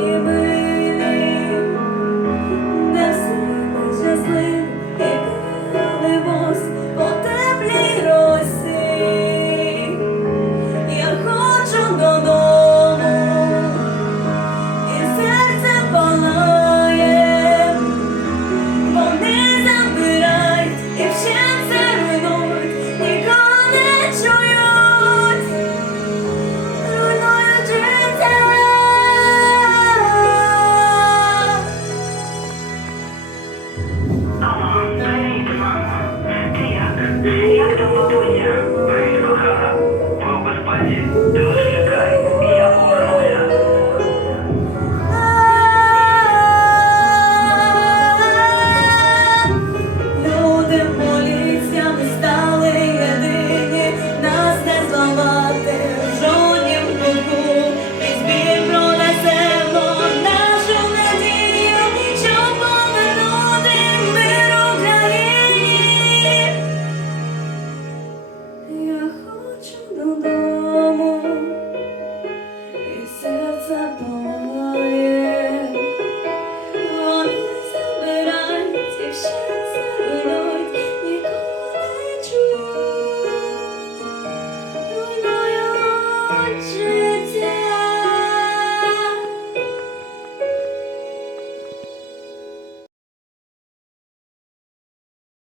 you. Алло, привіт, мамо. Ти як? Як там бабуся? Привіт, кохана. Ви у безпеці?